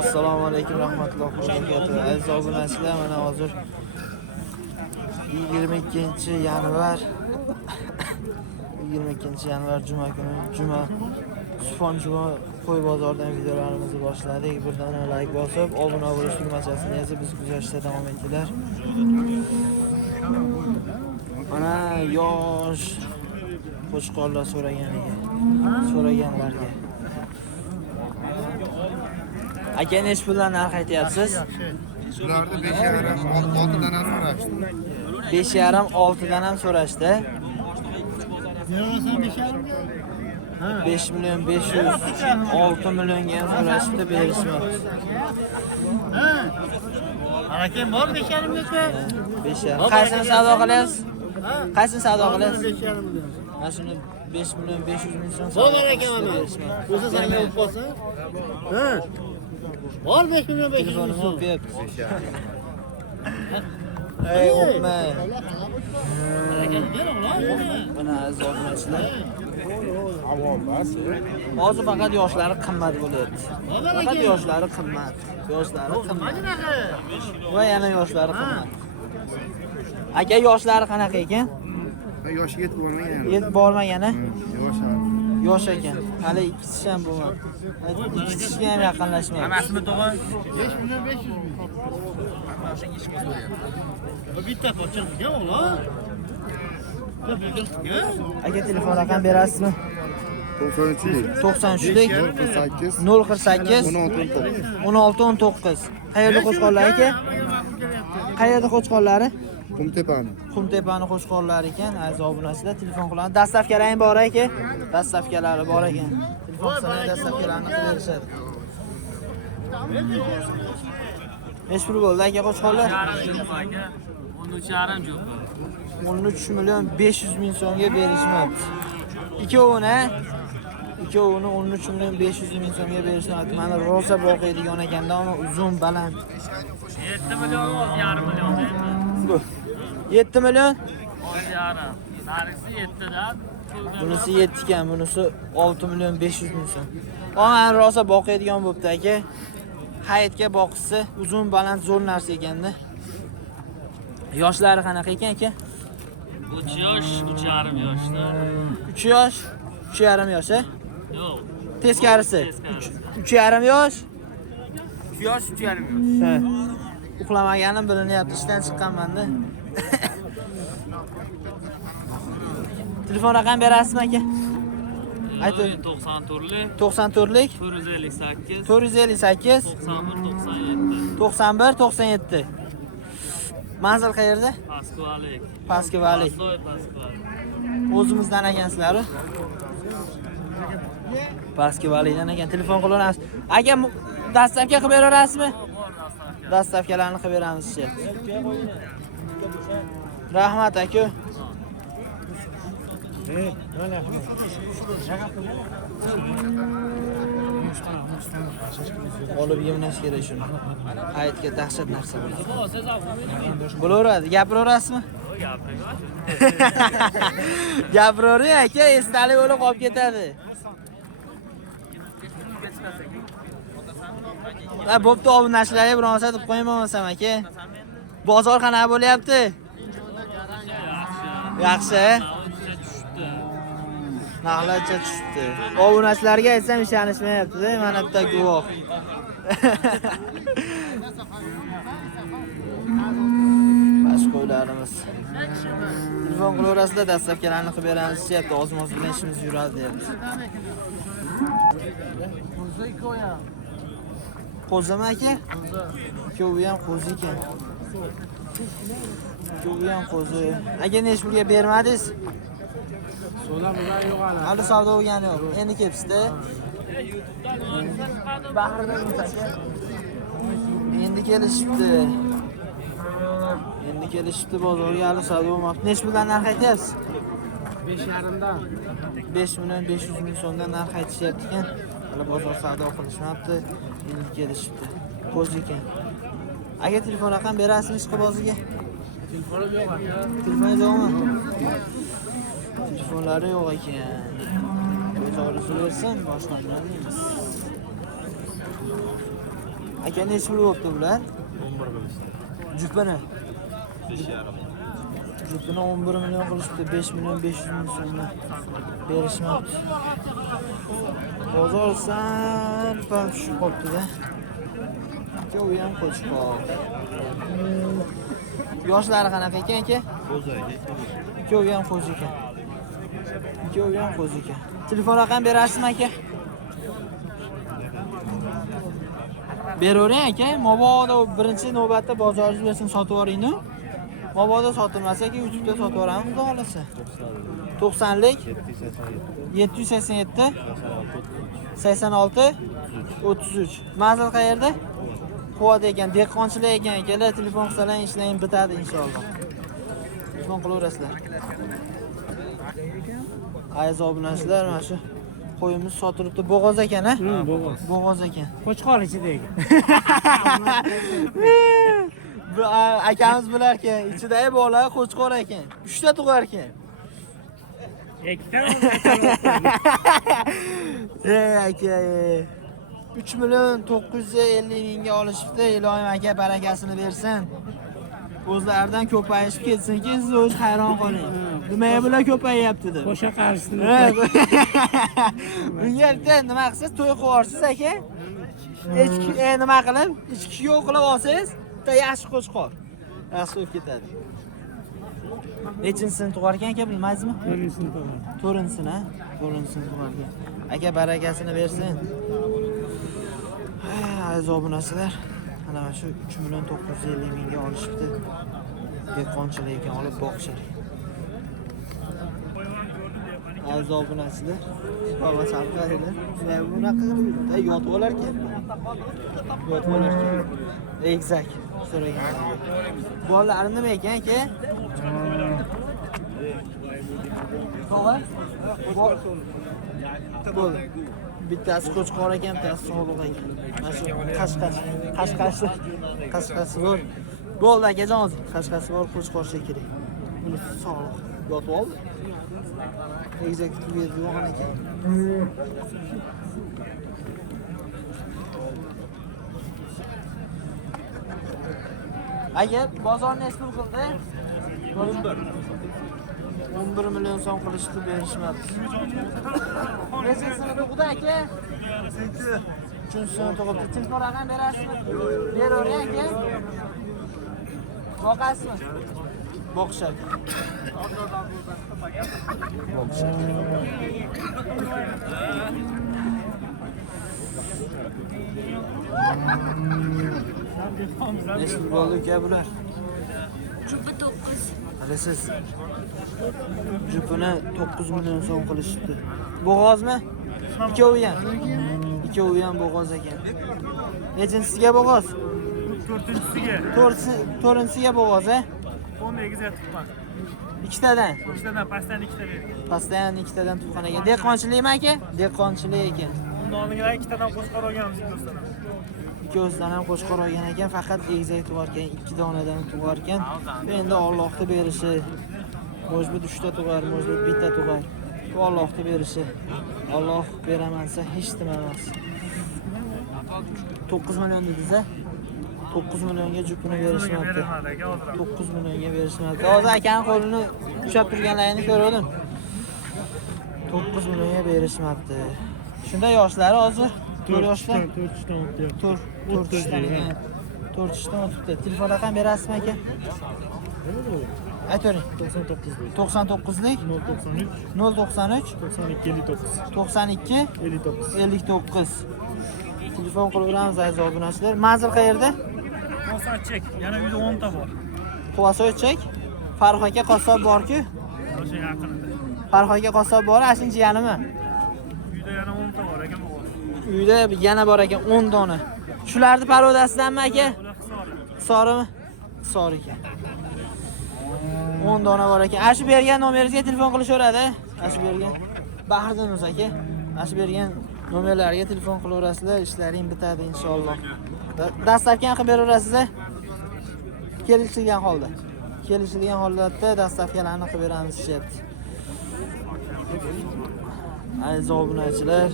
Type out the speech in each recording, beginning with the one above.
Assalomu alaykum rahmatullohi va barakatuh. Aziz obunachilar, mana hozir 22-yanvar 22-yanvar juma kuni juma Sufon juma qo'y bozoridan videolarimizni boshladik. Birdan like bosib, obuna bo'lish tugmachasini yozib biz kuzatishda davom etinglar. Mana yosh qo'chqorlar so'raganlarga. Aka nech puldan narx aytyapsiz? Ularni 5,5 dan ham so'rashdi. 5,5 dan ham so'rashdi. 5 million 500, 6 millionga ham so'rashdi, berishmoqchi. Harakam bor 5,5 ga. 5,5. Qaysini savdo qilyapsiz? Qaysini savdo qilyapsiz? 5,5 million. Mana shuni 5 million 500 ming so'm Bor harakam mana. O'zi senga olib qolsa? Ha. Bor 5 million 500 ming so'm. Ey, o'pma. Harakam ber o'g'lon. Mana aziz obunachilar. Hozir faqat yoshlari qimmat bo'lyapti. Faqat yoshlari qimmat. Va yana yoshlari qimmat. Aka yoshlari qanaqa ekan? Yoshi yetib bormagan. Yetib bormagan-a? Yosh. Yosh ekan. Hali ikkisi ham bo'lmadi. Ikkisiga ham yaqinlashmayapti. Hammasi to'g'ri. 5 million 500 ming. Bitta qochirgan o'g'lon. Aka telefon raqam berasizmi? 93lik 048 1619. Qayerda qo'chqorlar aka? Qayerda qo'chqorlari? Qumtepani qo'chqorlari ekan. Aziz obunachilar, telefon qiladi. Dastavkalari bor aka. Dastavkalari bor ekan. Telefon qilsa dastavkalarni qilib berishadi. Nech pul bo'ldi aka qo'chqorlar? 13,5 jo'q. 13 million 500 ming so'mga berishmoqchi. Ikkovini 13 million 500 ming so'mga berishmoqchi. Mana rosa boqiydigan ekanda, ama uzun baland. 7 million 6,5 million. 7 million? 6,5. Narisi 7 dan. Bunisi 7 ekan, bunisi 6 million 500 ming so'm. Mana rosa boqiydigan bo'pti aka. Hayitga boqisi uzun baland zo'r narsa ekanda. Yoshlari qanaqa ekan aka? 3 yosh, 3,5 yoshda. 3 yosh, 3,5 yosh, a? Yo'q. Teskarisi. 3,5 yosh. 3 yosh, 3,5 yosh. Ha. Uxlamaganim bilinyapti, ishdan chiqqanman-da. Telefon raqam berasizmi aka? Ayting. 94lik 94lik 458 458 91 97. 91 97. Manzil qayerda? Paskvalik. Paskvalik. O'zimizdan ekansizlar. Paskvalikdan ekan. Telefon qilaveramiz. Aka dastavka qilib berasizmi? Dastavkalarni qilib beramiz-chi. Rahmat aka. Olib yemlash kerak shuni. Hayitga dahshat narsa bo'ladi. Bo'laveradi. Gapiraverasizmi? Gapiravering aka, esdalik bo'lib qolib ketadi. Va bo'pti, obunachlarga bir narsa deb qo'ymayman aka. Bozor qanaqa bo'lyapti? Yaxshi. Narxlarcha tushdi. Obunachilarga aytsam ishonishmayapti-da, mana bitta guvoh. Mashqo'ylarimiz. Telefon qilaverasizlar, dastavkalarni qilib beramiz, deyapti. Oz-moz bilan ishimiz yuradi, deyapti. Qo'zimi aka? Ko'vi ham qo'zi ekan. Ko'vi ham qo'zi. Aka nech pulga bermadingiz? Hali savdo bo'lgani yo'q. Endi kelibsiz-da. Endi kelishibdi bozorga, hali savdo bo'lmoqda. Nech puldan narx aytyapsiz? 5,5 dan. 5 million 500 ming so'mdan narx aytishyapti ekan. Hali bozor savdo qilishmabdi. Endi kelishibdi. Qo'z ekan. Aka telefon raqam berasizmi ishqiboziga? Telefonim yo'q aka. Telefoningiz yo'qmi? Telefonlari yo'q ekan. O'zi bersam boshqa nima deymiz? Aka necha pul bo'libdi bular? 11 bo'lishdi. Jupini. 5,5. Jupini 11 million qilishdi, 5 million 500 ming so'mni berishmoqchi. Bozor sal pal tushib qolibdi-da. Ikkovi ham qochib qoldi. Yoshlari qanaqa ekan aka? Qo'zaydi. Ikkovi ham qo'z ekan. Ikkovi ham qo'z ekan. Telefon raqam berasizmi aka? Beravering aka, mabodo birinchi navbatda bozoringiz bersin sotib yuboringni. Mabodo sotilmasa aka YouTube'da sotib yuboramiz, xudo xolasa. 90lik 787 86 33. Manzil qayerda? Quvvat ekan, dehqonchilik ekan akalar, telefon qilsalar ishlaring bitadi inshaalloh. Telefon qilaverasizlar. Aziz obunachilar, mana shu qo'yimiz sotilibdi. Bo'g'oz ekan, ha? Bo'g'oz. Bo'g'oz ekan. Qo'chqor ichidagi. Bu akamiz bilar ekan, ichidagi bola qo'chqor ekan. 3 ta tug'ar ekan. Ikkita. Aka. 3 million 950 mingga olishibdi. Ilohim aka barakasini bersin. O'zlaridan ko'payishib ketsinki, siz o'z hayron qoling. Nimaga bular ko'payyapti deb. Qo'sha qarshisini. Bunga bitta nima qilsiz, to'y qilib aka? Nima qilib, ichki yo'q qilib olsangiz, bitta yaxshi qo'chqor. Yaxshi bo'lib ketadi. Nechinchisini tug'ar ekan aka, bilmaysizmi? 4-sini, ha? 4-sini tug'ar ekan. Aka barakasini bersin. Aziz obunachilar, mana shu 3 million 950 mingga olishibdi. Dehqonchilik ekan, olib boqishar. Aziz obunachilar, baba salqadilar. Men bunaqa yotib olar ekan. Yotib olar ekan. Exact so'ragan. Bolalari nima ekan aka? To'g'ri? Bo'ldi. Bittasi qo'chqor ekan, bittasi sog'liq ekan. Mana shu qashqasi bor. Bo'ldi akajon, qashqasi bor, qo'chqor shekilli. Buni sog'liq. Yotib oldi. Exact bergan ekan. Aka, bozorni nechta pul qildi? 11 million so'm qilishdi, berishmadi. Nechinchisini tug'di aka? 3-sini tug'ibdi. Telefon raqam berasizmi? Beravering aka. Boqasizmi? Boqishadi. Nechta bo'ldi aka bular? Jupi 9. Bilasiz. Jupini 9 million so'm qilishibdi. Bo'g'ozmi? Ikkovi ham. Ikkovi ham bo'g'oz ekan. Nechinchisiga bo'g'oz? 4-siga. 4-siga bo'g'oz, ha? 18 tuqqan. Ikkitadan. Ikkitadan pastdan ikkita bergan. Pastdan ikkitadan tuqqan ekan. Dehqonchilikmi aka? Dehqonchilik ekan. Undan oldingi ikkitadan qo'shqor olganmiz do'stlar. Ikkovsidan ham qo'shqor olgan ekan, faqat egizak tug'ar ekan, 2 donadan tug'ar ekan. Endi Allohning berishi. Mojbut 3 ta tug'ar, mojbut 1 ta tug'ar. Bu Allohning berishi. Alloh beramansa hech nima emas. 9 million dediz-a? 9 millionga jupini berishmabdi. 9 millionga berishmabdi. Hozir akaning qo'lini ushlab turganlarini ko'rdim. 9 millionga berishmabdi. Shunda yoshlari hozir 4 yoshlar. 4 yoshdan o'tibdi. Telefon raqam berasizmi aka? Aytavering. 99lik 093 92 59. Telefon qilaveramiz aziz obunachilar. Manzil qayerda? Qo'sachek, yana uyda 10 ta bor. Qo'sochek. Farruh aka qassob bor-ku. O'sha yaqinida. Farruh aka qassob bor, ashinchi yanimi? Uyda yana 10 ta bor ekan bu. Uyda yana bor ekan 10 dona. Shularni parodasidanmi aka? Ular hisobi. Hisorimi? Hisor ekan. 10 dona bor ekan. Ashu bergan nomeringizga telefon qilishaveradi. Ashu bergan. Bahrdingiz aka. Ashu bergan nomerlarga telefon qilaverasizlar, ishlaring bitadi inshaalloh. Dastavkani qilib beraverasizlar. Kelishilgan holda. Kelishilgan holatda dastavkalarni qilib beramiz deyapti. Aziz obunachilar,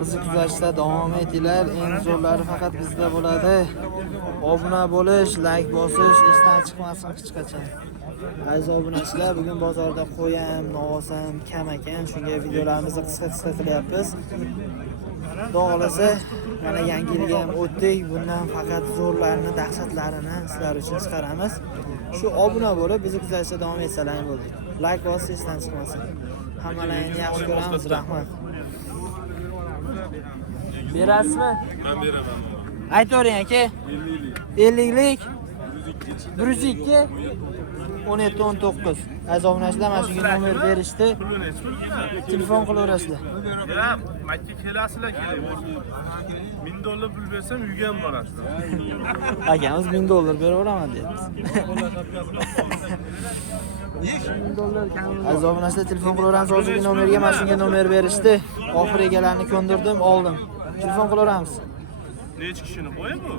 bizni kuzatishda davom etinglar. Eng zo'rlari faqat bizda bo'ladi. Obuna bo'lish, like bosish esdan chiqmasin hech qachon. Aziz obunachilar, bugun bozorda qo'y ham, novvos ham kam ekan. Shunga videolarimizni qisqa qilyapmiz. Xudo xolasa, mana yangi yilga ham o'tdik. Bundan faqat zo'rlarni, dahshatlarini sizlar uchun chiqaramiz. Shu obuna bo'lib, bizni kuzatishda davom etsalar bo'ldi. Like bosish esdan chiqmasin. Hammalaringni yaxshi ko'ramiz, rahmat. Berasizmi? Ben veremem. Aytavering aka. 50lik. 102 17 19. Aziz obunachilar, mana shunga nomer berishdi. Telefon qilaverasizlar. Ya, makka kelasizlar keling. $1000 pul bersam uyga ham borasizlar. Akamiz $1000 beraveraman deyapti. Aziz obunachilar, telefon qilaveramiz. Hozirgi nomerga mana shunga nomer berishdi. Oxir egalarni ko'ndirdim, oldim. Telefon qilaveramiz. Necha kishini qo'yib bu?